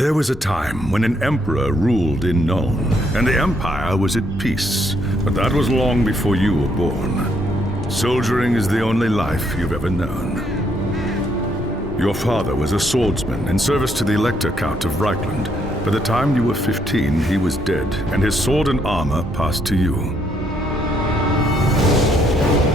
There was a time when an emperor ruled in Nuln, and the empire was at peace. But that was long before you were born. Soldiering is the only life you've ever known. Your father was a swordsman in service to the Elector Count of Reichland. By the time you were 15, he was dead, and his sword and armor passed to you.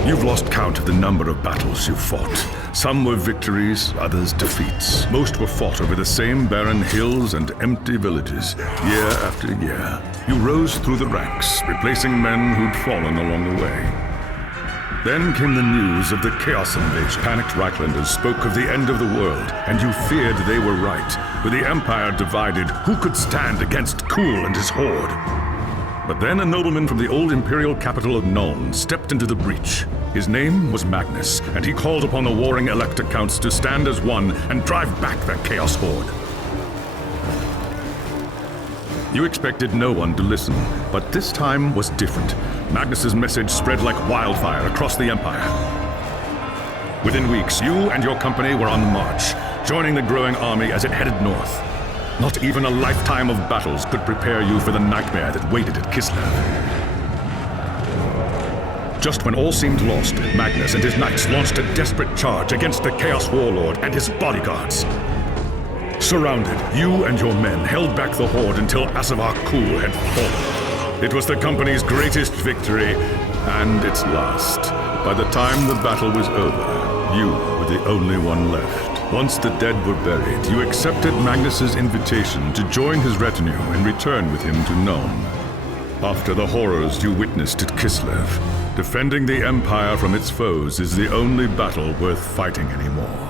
You've lost count of the number of battles you fought. Some were victories, others defeats. Most were fought over the same barren hills and empty villages, year after year. You rose through the ranks, replacing men who'd fallen along the way. Then came the news of the Chaos invasion. Panicked Reichlanders spoke of the end of the world, and you feared they were right. With the Empire divided, who could stand against Kuhl and his horde? But then a nobleman from the old imperial capital of Nuln stepped into the breach. His name was Magnus, and he called upon the warring Elector Counts to stand as one and drive back the Chaos horde. You expected no one to listen, but this time was different. Magnus's message spread like wildfire across the Empire. Within weeks, you and your company were on the march, joining the growing army as it headed north. Not even a lifetime of battles could prepare you for the nightmare that waited at Kislev. Just when all seemed lost, Magnus and his knights launched a desperate charge against the Chaos Warlord and his bodyguards. Surrounded, you and your men held back the horde until Asavar Kuhl had fallen. It was the company's greatest victory, and its last. By the time the battle was over, you were the only one left. Once the dead were buried, you accepted Magnus's invitation to join his retinue and return with him to Nuln. After the horrors you witnessed at Kislev, defending the Empire from its foes is the only battle worth fighting anymore.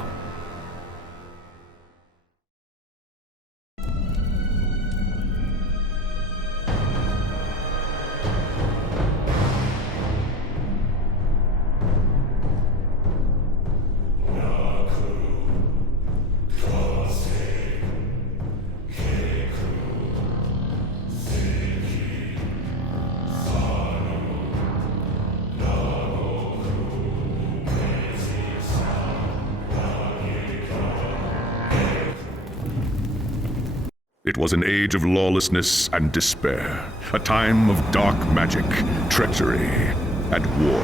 It was an age of lawlessness and despair, a time of dark magic, treachery, and war.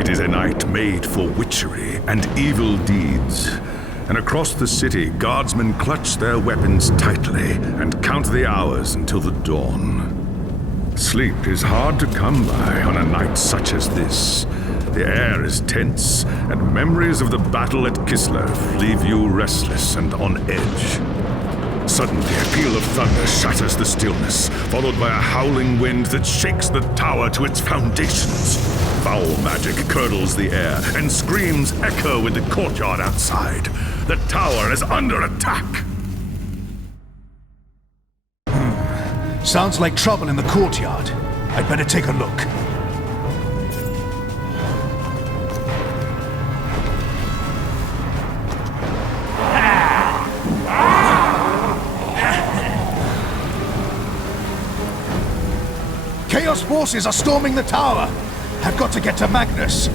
It is a night made for witchery and evil deeds, and across the city, guardsmen clutch their weapons tightly and count the hours until the dawn. Sleep is hard to come by on a night such as this. The air is tense, and memories of the battle at Kislev leave you restless and on edge. Suddenly, a peal of thunder shatters the stillness, followed by a howling wind that shakes the tower to its foundations. Foul magic curdles the air, and screams echo in the courtyard outside. The tower is under attack! Sounds like trouble in the courtyard. I'd better take a look. Chaos forces are storming the tower! I've got to get to Magnus!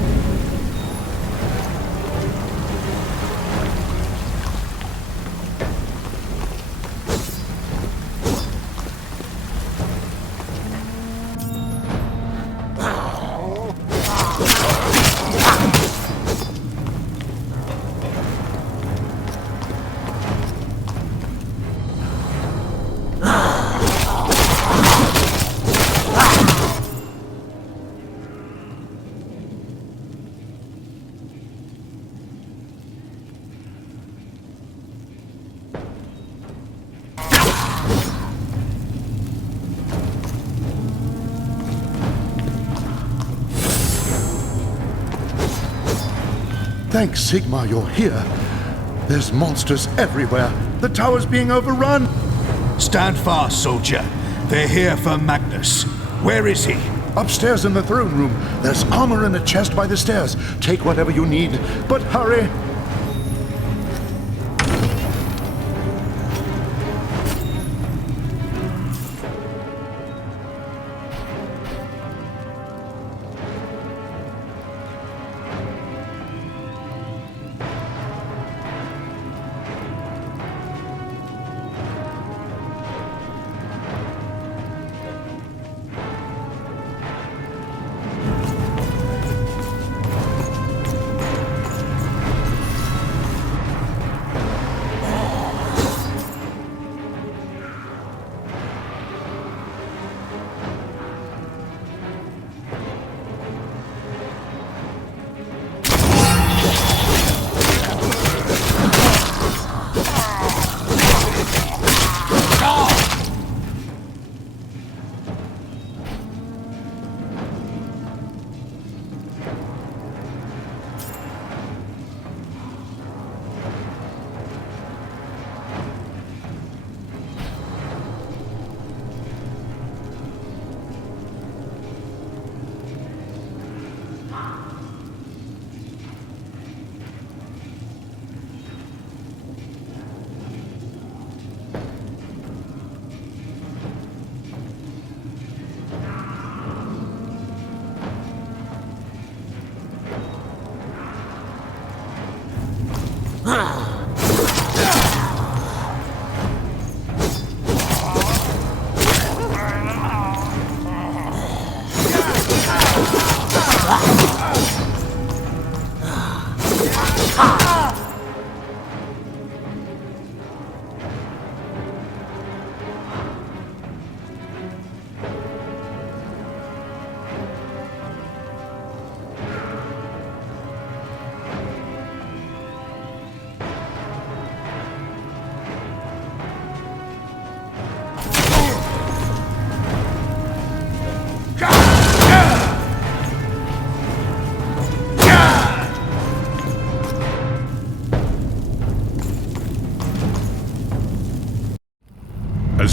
Thanks, Sigmar, you're here. There's monsters everywhere. The tower's being overrun. Stand fast, soldier. They're here for Magnus. Where is he? Upstairs in the throne room. There's armor in a chest by the stairs. Take whatever you need, but hurry.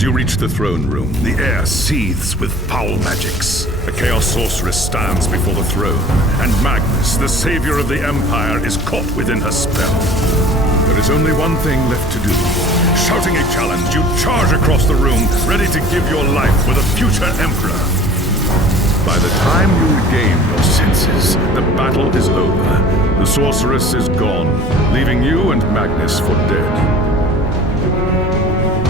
As you reach the throne room, the air seethes with foul magics. The Chaos Sorceress stands before the throne, and Magnus, the savior of the Empire, is caught within her spell. There is only one thing left to do. Shouting a challenge, you charge across the room, ready to give your life for the future Emperor. By the time you regain your senses, the battle is over. The Sorceress is gone, leaving you and Magnus for dead.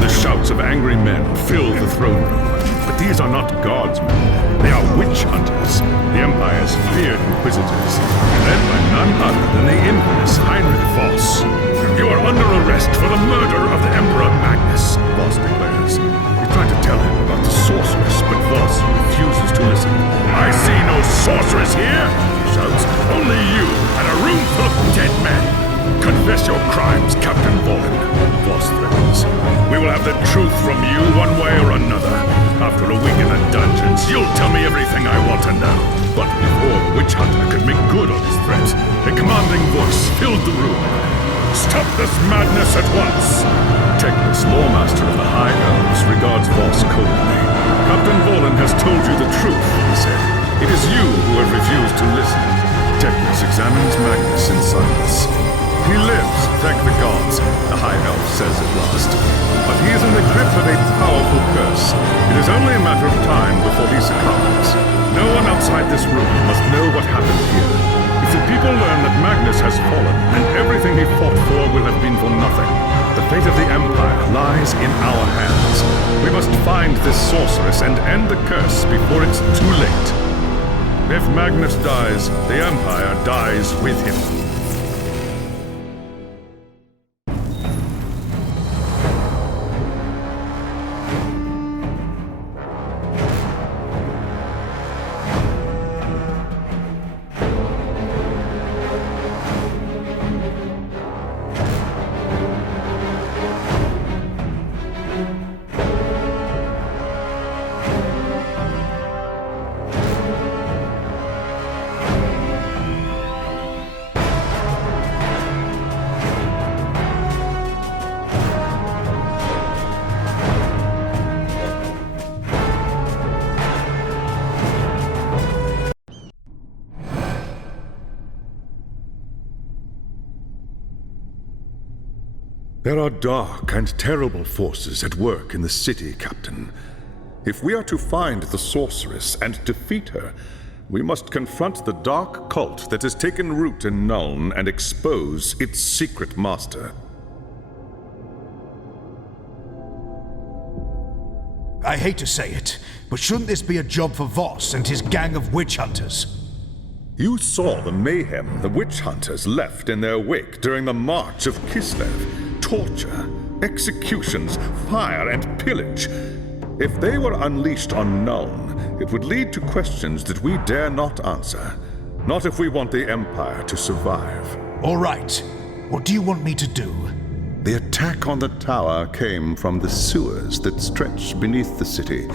The shouts of angry men fill the throne room, but these are not guardsmen. They are witch hunters, the Empire's feared inquisitors, led by none other than the infamous Heinrich Voss. You are under arrest for the murder of the Emperor Magnus, Voss declares. You try to tell him about the sorceress, but Voss refuses to listen. I see no sorceress here, he shouts. Only you and a room full of dead men. Confess your crimes, Captain Volan, Voss threatens. We will have the truth from you one way or another. After a week in the dungeons, you'll tell me everything I want to know. But before the witch hunter could make good on his threat, a commanding voice filled the room. Stop this madness at once! Teclis, Lawmaster of the High Elves, regards Voss coldly. Captain Volan has told you the truth, he said. It is you who have refused to listen. Teclis examines Magnus in silence. He lives, thank the gods, the High Elf says at last. But he is in the grip of a powerful curse. It is only a matter of time before he succumbs. No one outside this room must know what happened here. If the people learn that Magnus has fallen, then everything he fought for will have been for nothing. The fate of the Empire lies in our hands. We must find this sorceress and end the curse before it's too late. If Magnus dies, the Empire dies with him. There are dark and terrible forces at work in the city, Captain. If we are to find the sorceress and defeat her, we must confront the dark cult that has taken root in Nuln and expose its secret master. I hate to say it, but shouldn't this be a job for Voss and his gang of witch hunters? You saw the mayhem the witch hunters left in their wake during the March of Kislev. Torture, executions, fire, and pillage. If they were unleashed on Nuln, it would lead to questions that we dare not answer. Not if we want the Empire to survive. All right. What do you want me to do? The attack on the tower came from the sewers that stretch beneath the city.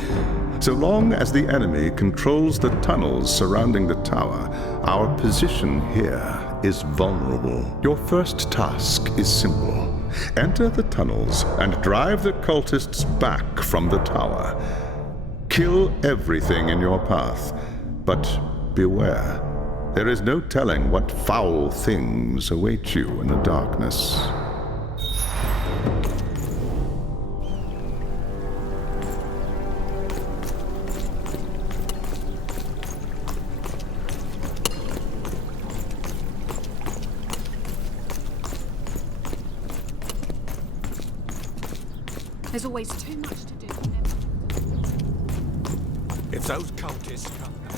So long as the enemy controls the tunnels surrounding the tower, our position here is vulnerable. Your first task is simple. Enter the tunnels and drive the cultists back from the tower. Kill everything in your path, but beware. There is no telling what foul things await you in the darkness. There's always too much to do. If those cultists come back,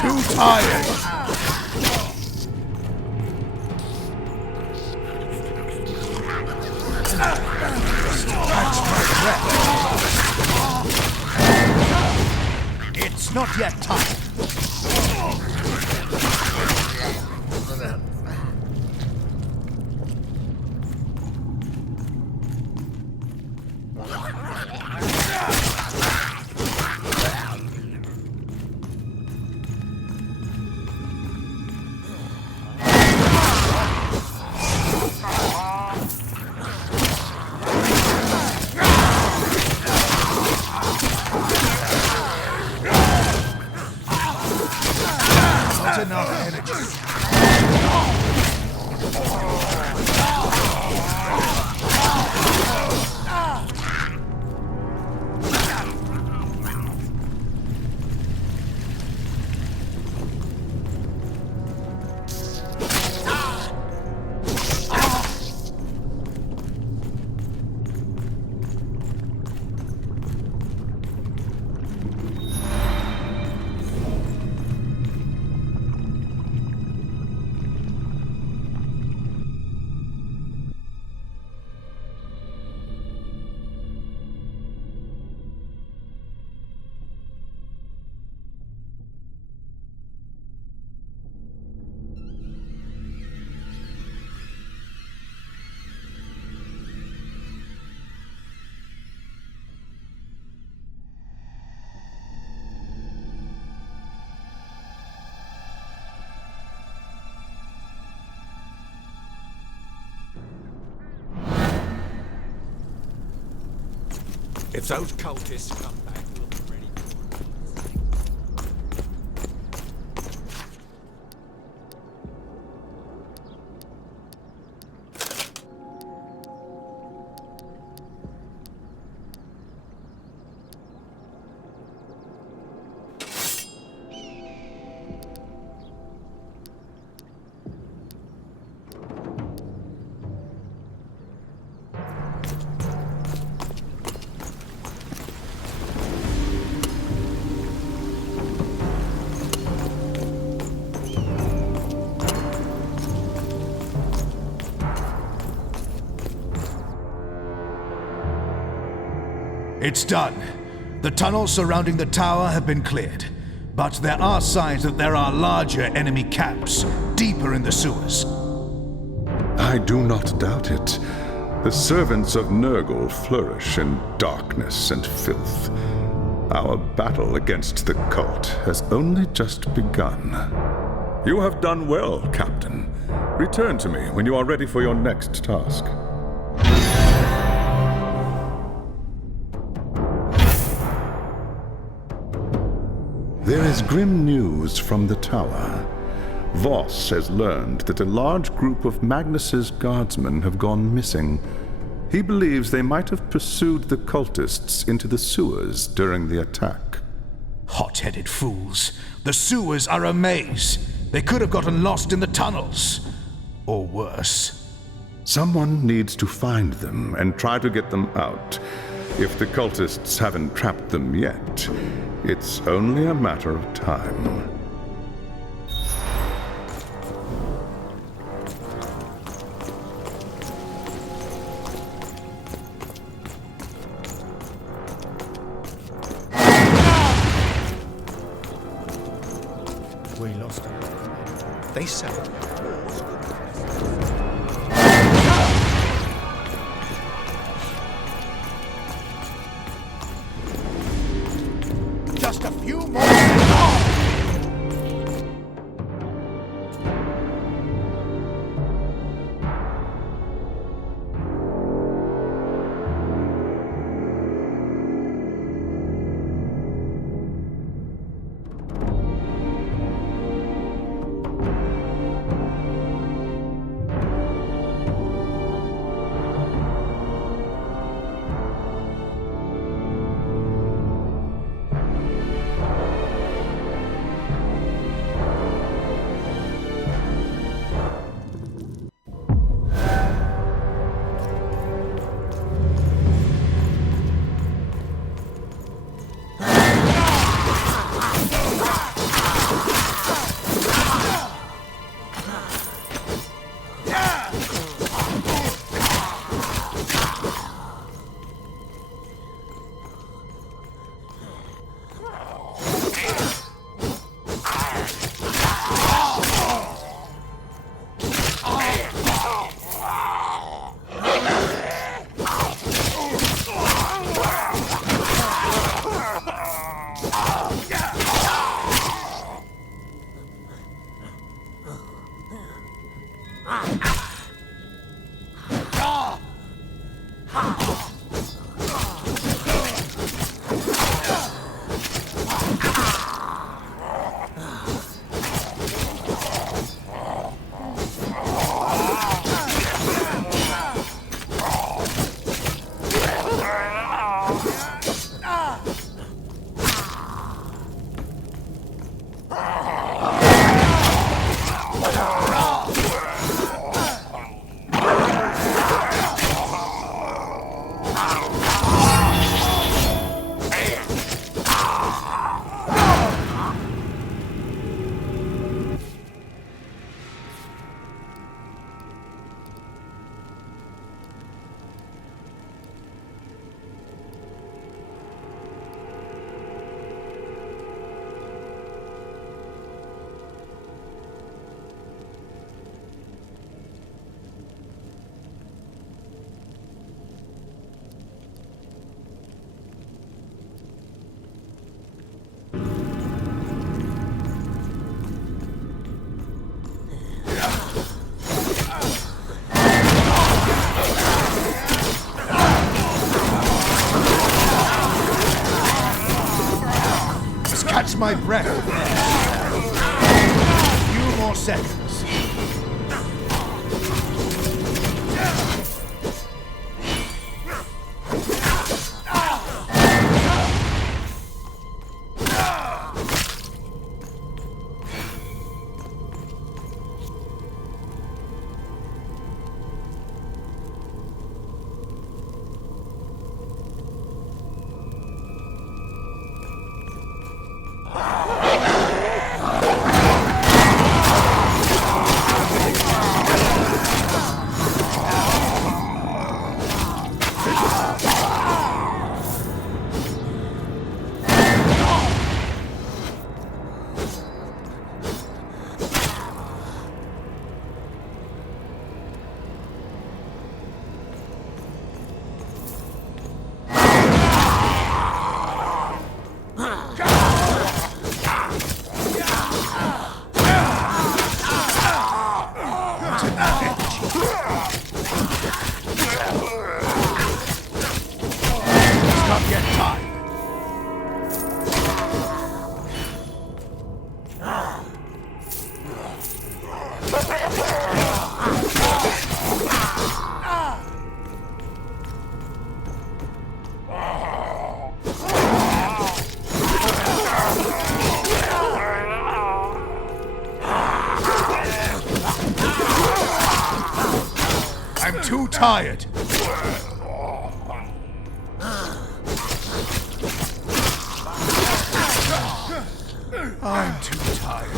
Too tired. Catch my breath. It's not yet time. Not enough energy. If those cultists come back, we'll be ready. It's done. The tunnels surrounding the tower have been cleared. But there are signs that there are larger enemy camps deeper in the sewers. I do not doubt it. The servants of Nurgle flourish in darkness and filth. Our battle against the cult has only just begun. You have done well, Captain. Return to me when you are ready for your next task. There is grim news from the tower. Voss has learned that a large group of Magnus's guardsmen have gone missing. He believes they might have pursued the cultists into the sewers during the attack. Hot-headed fools. The sewers are a maze. They could have gotten lost in the tunnels. Or worse. Someone needs to find them and try to get them out. If the cultists haven't trapped them yet, it's only a matter of time. We lost them. They said. Just a few more. Catch my breath. Few more seconds. I'm too tired. I'm too tired.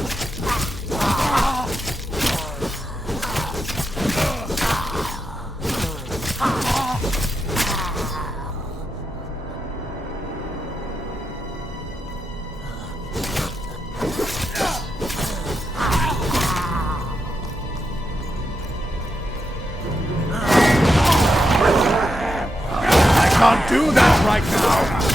Can't do that right now.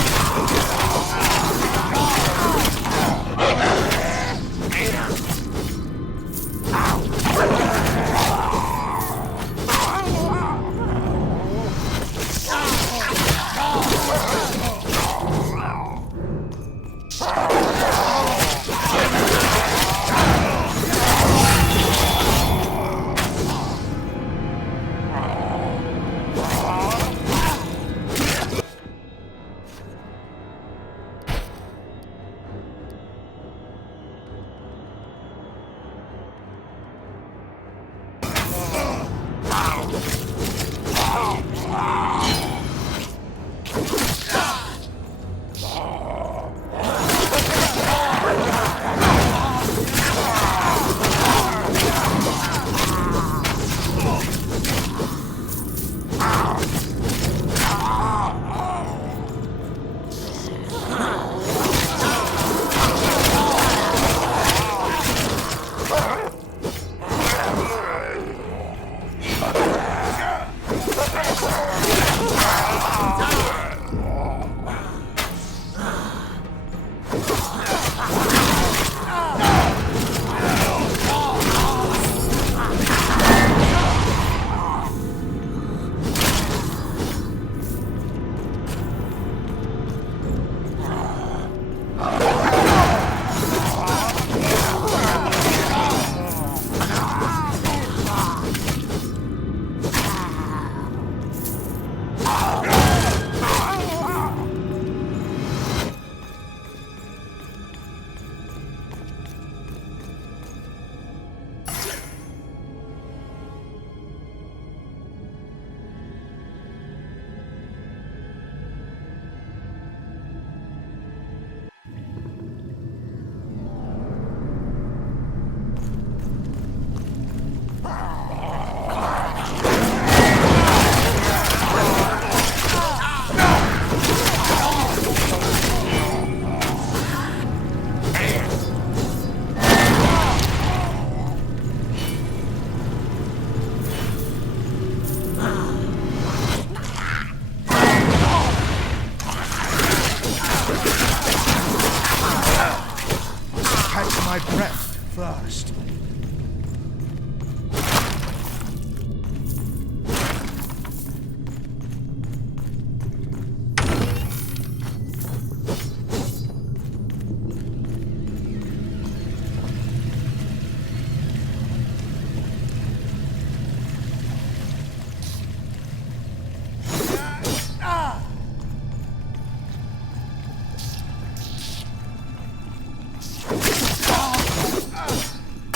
first.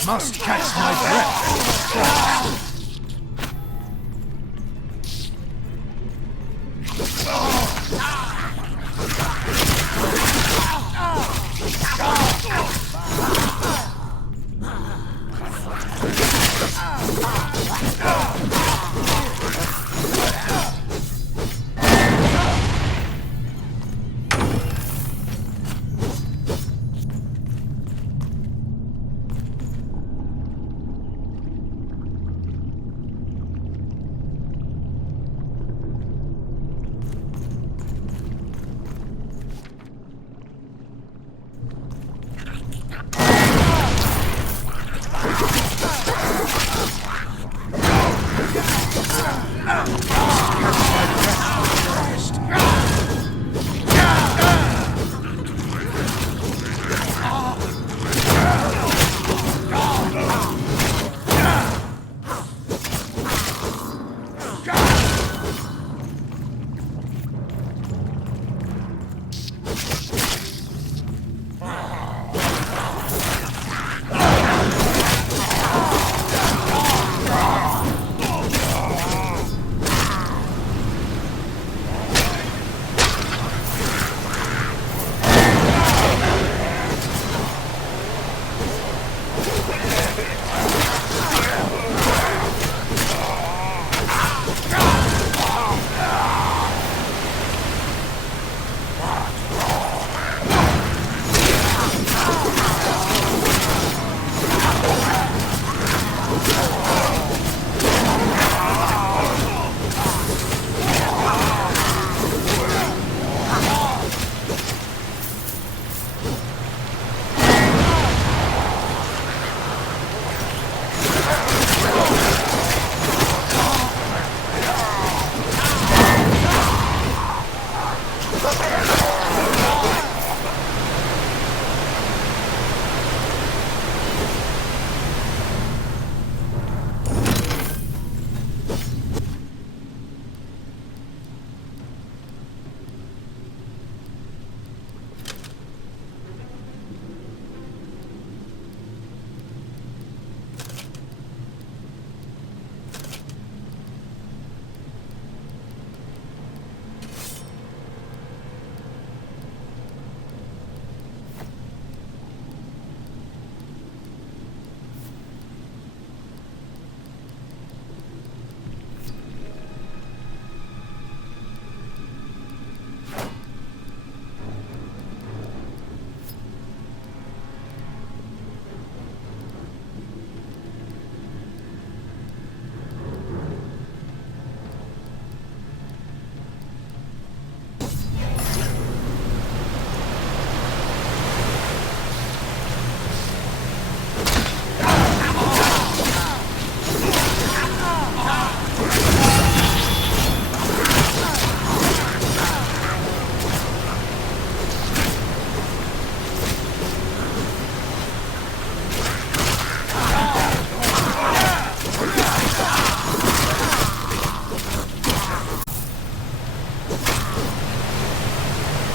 Must catch my breath.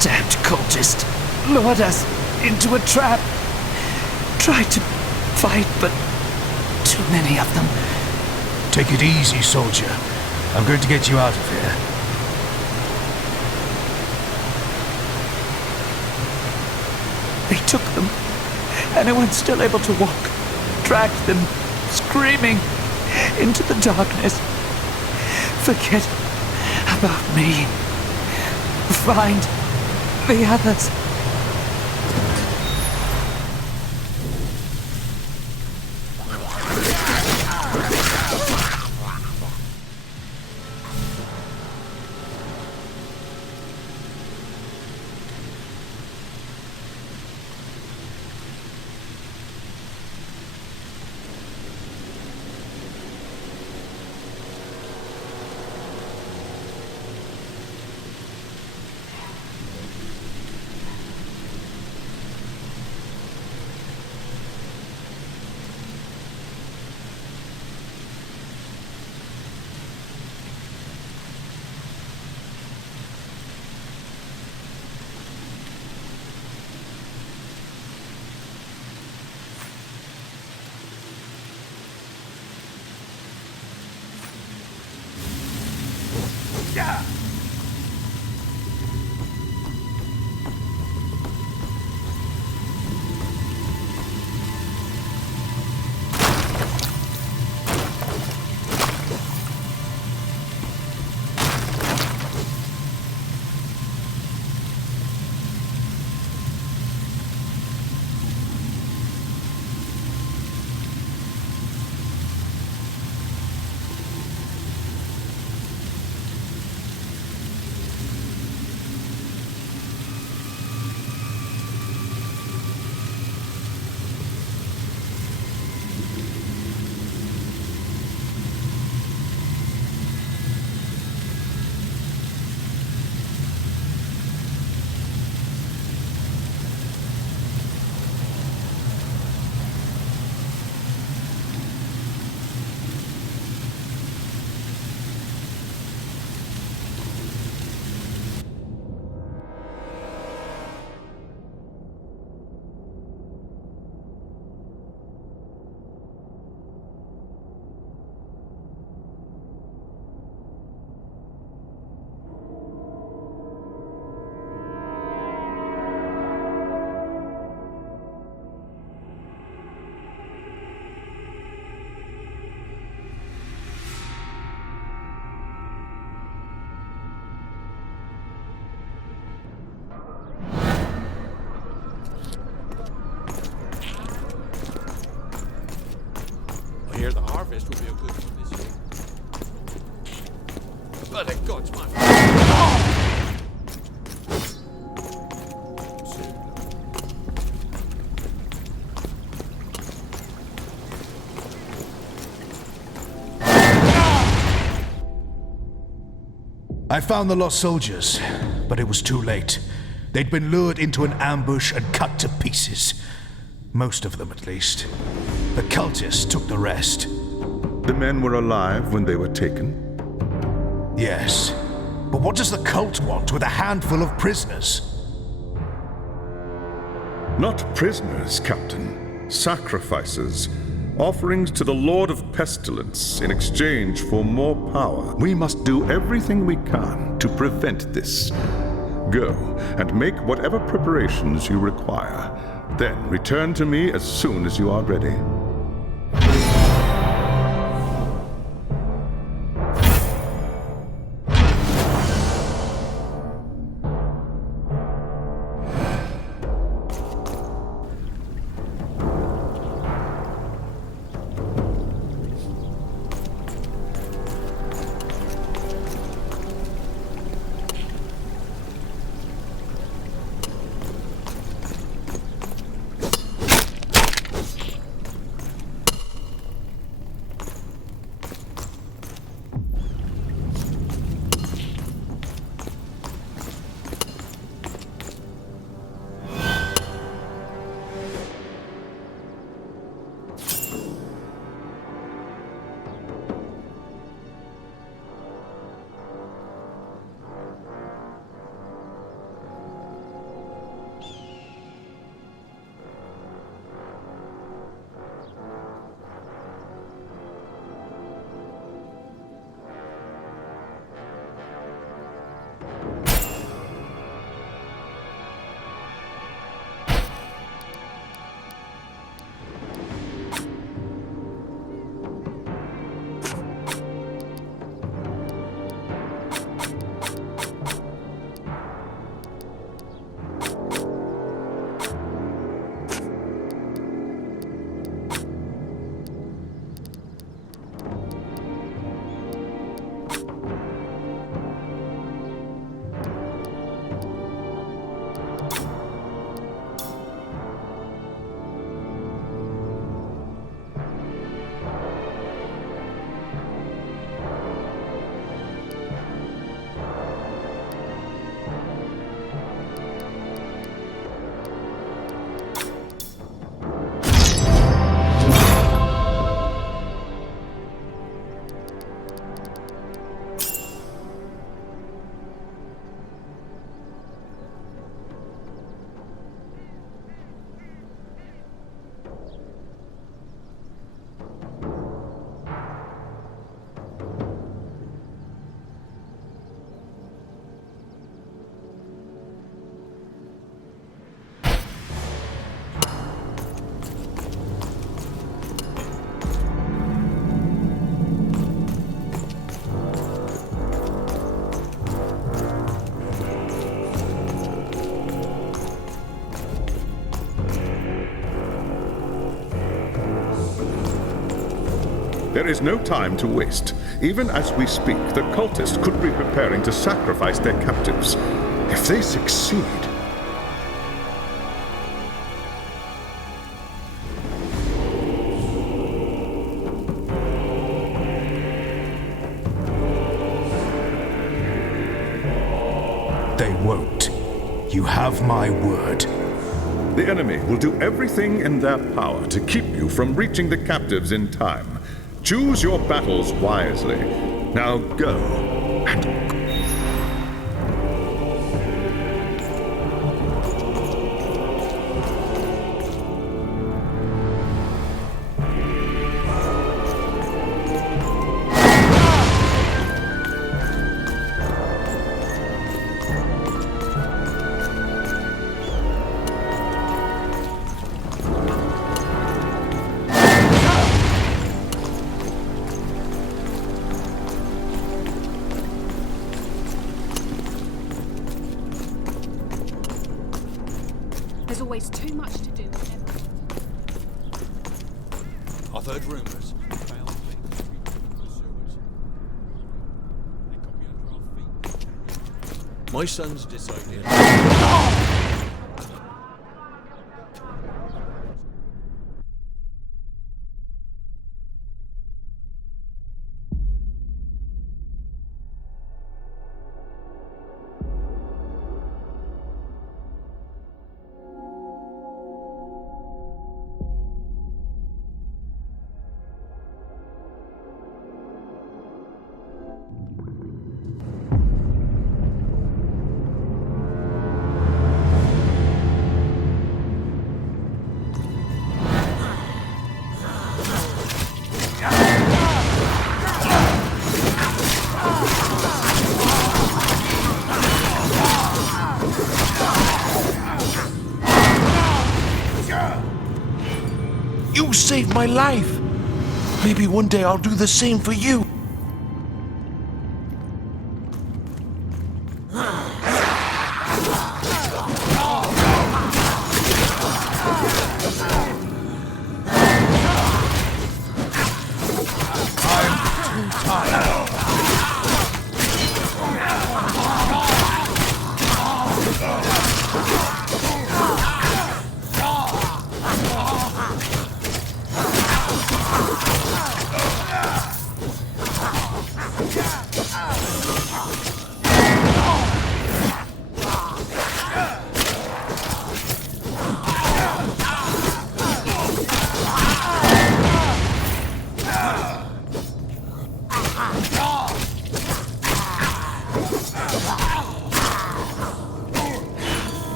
Damned cultist lured us into a trap. Tried to fight, but too many of them. Take it easy, soldier. I'm going to get you out of here. They took them. Anyone still able to walk dragged them, screaming, into the darkness. Forget about me. Find the others. hear the harvest will be a good one this year. But the gods, man. I found the lost soldiers, but it was too late. They'd been lured into an ambush and cut to pieces. Most of them, at least. The cultists took the rest. The men were alive when they were taken? Yes. But what does the cult want with a handful of prisoners? Not prisoners, Captain. Sacrifices. Offerings to the Lord of Pestilence in exchange for more power. We must do everything we can to prevent this. Go and make whatever preparations you require. Then return to me as soon as you are ready. There is no time to waste. Even as we speak, the cultists could be preparing to sacrifice their captives. If they succeed... They won't. You have my word. The enemy will do everything in their power to keep you from reaching the captives in time. Choose your battles wisely. Now go and... There's always too much to do. I've heard rumors. My son's decided. You saved my life. Maybe one day I'll do the same for you.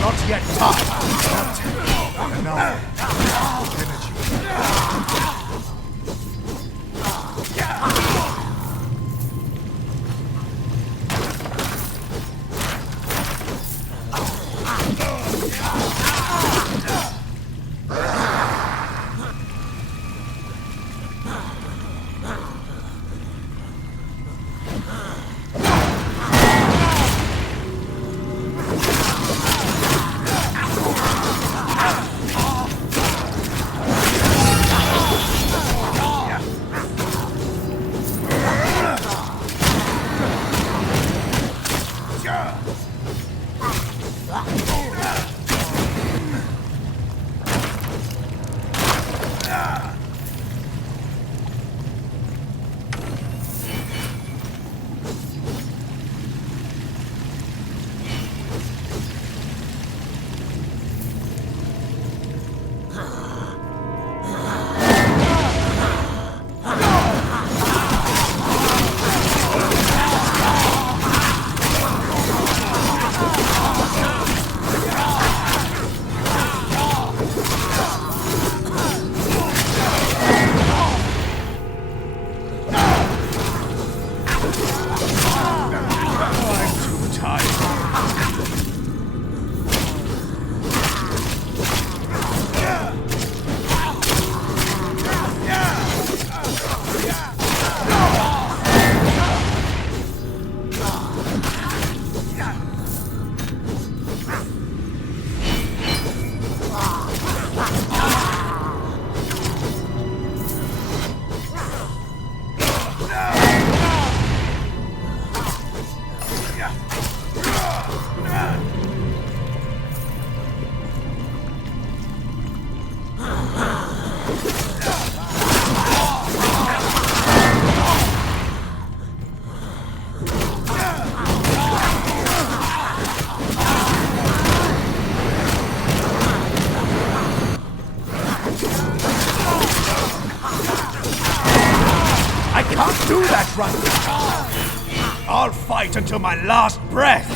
Not yet time. Not enough. I can't do that right now. I'll fight until my last breath.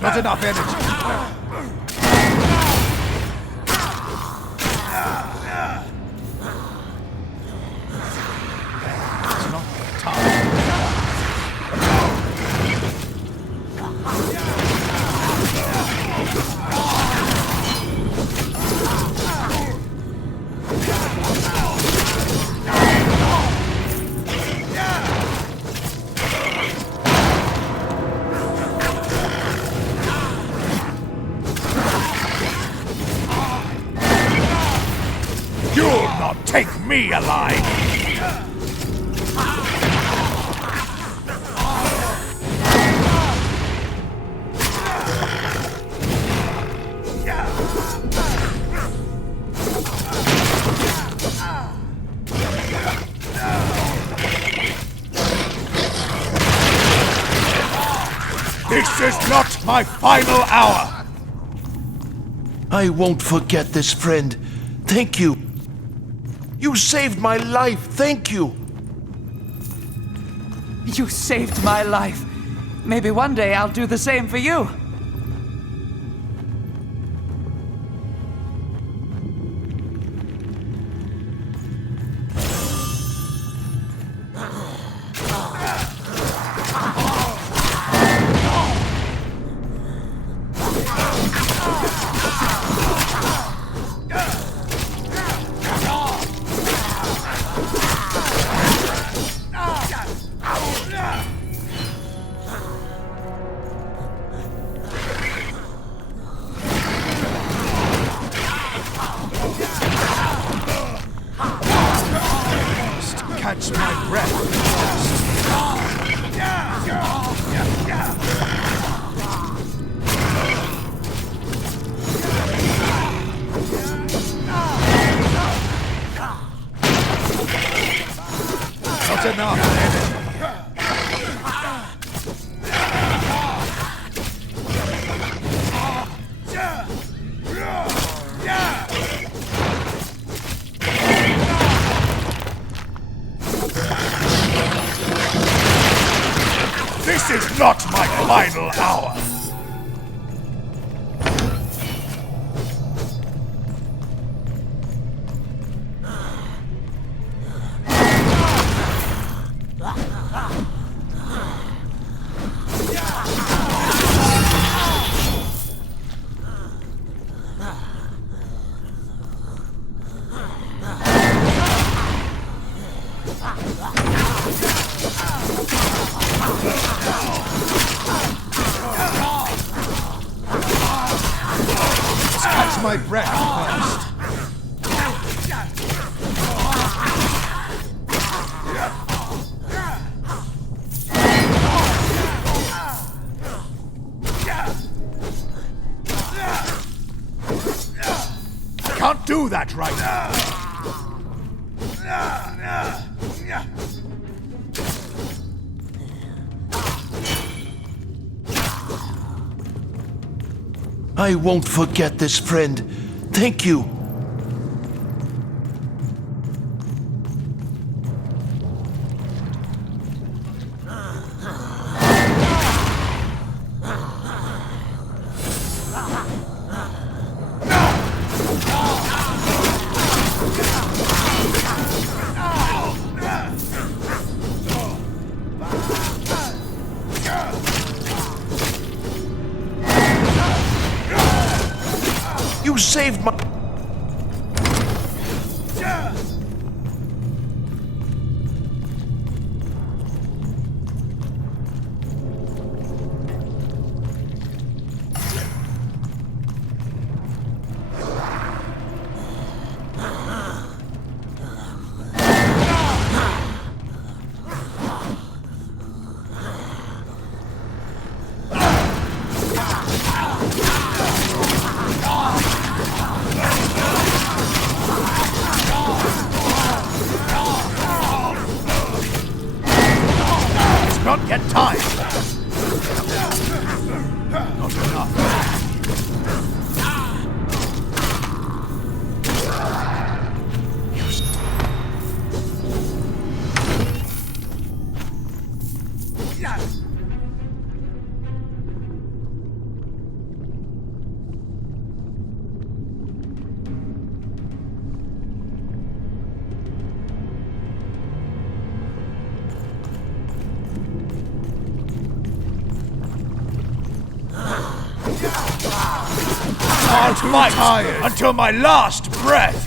Not enough energy. It's not tough. You'll not take me alive! This is not my final hour! I won't forget this, friend. Thank you. You saved my life. Thank you. You saved my life. Maybe one day I'll do the same for you. Catch my breath. Not enough energy. This is not my final hour! Catch my breath first. Can't do that right now. I won't forget this, friend. Thank you. You saved my... I'll fight until my last breath!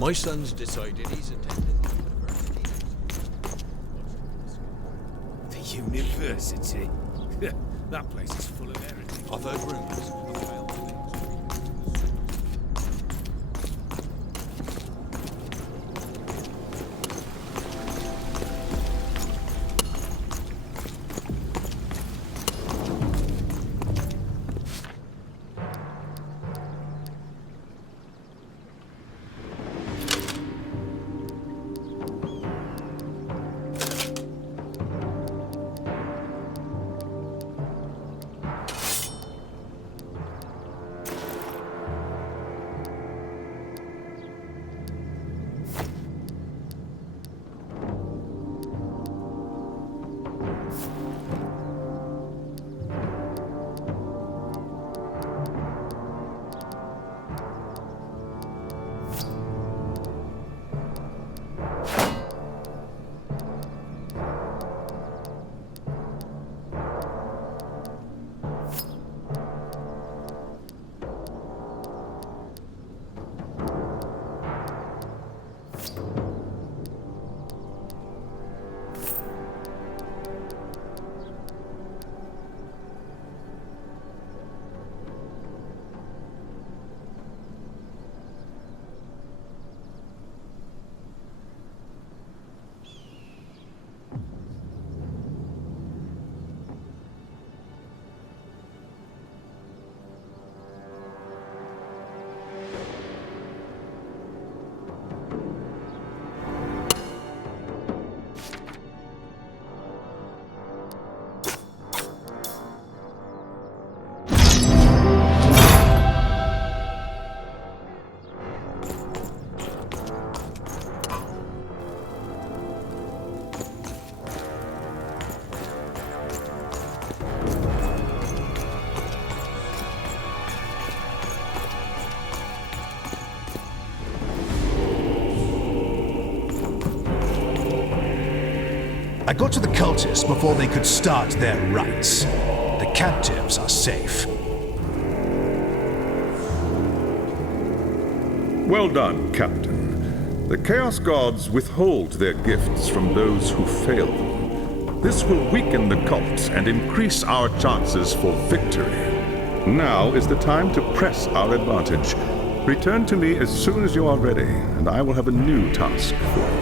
My son's decided he's attending the university. The university? That place is full of heretics. I've heard rumours of failed things. I got to the cultists before they could start their rites. The captives are safe. Well done, Captain. The Chaos Gods withhold their gifts from those who fail them. This will weaken the cult and increase our chances for victory. Now is the time to press our advantage. Return to me as soon as you are ready, and I will have a new task for you.